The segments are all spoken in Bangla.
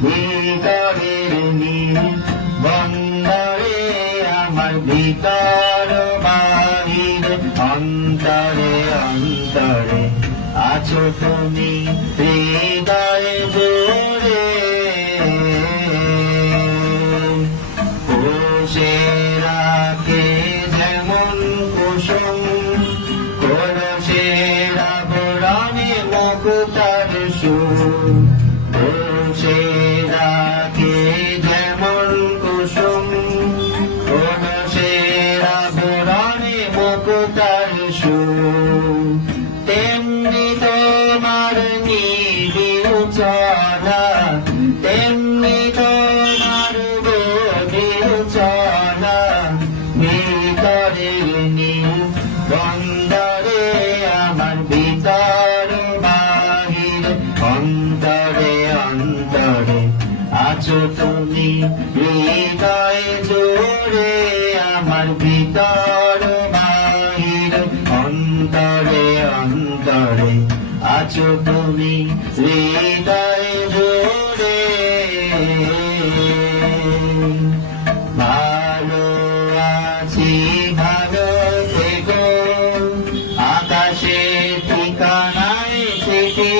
ভিতরের নীল বন্দরে আমার ভিতর বাহির অন্তরে অন্তরে আছো তুমি হৃদয় জোরে কোষে রাখে রাবণে তেমনি তোমার নিবিড় চলা তেমনি তোমার গভীর চলা ভিতরের নীল বন্দরে আমার ভিতর বাহির, অন্তরে অন্তরে আছো তুমি, হৃদয় জোরে আমার ভিতর আছো তুমি হৃদয় জোরে ভালো আছি ভালো থেকো। আকাশে ঠিকানায় সেটি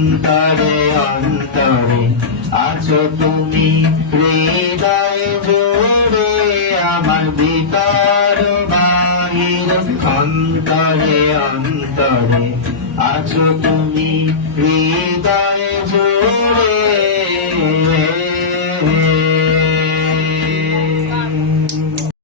অন্তরে অন্তরে, আছো তুমি হৃদয় জোরে আমার বিতর বাহির। অন্তরে অন্তরে, আছো তুমি হৃদয় জোরে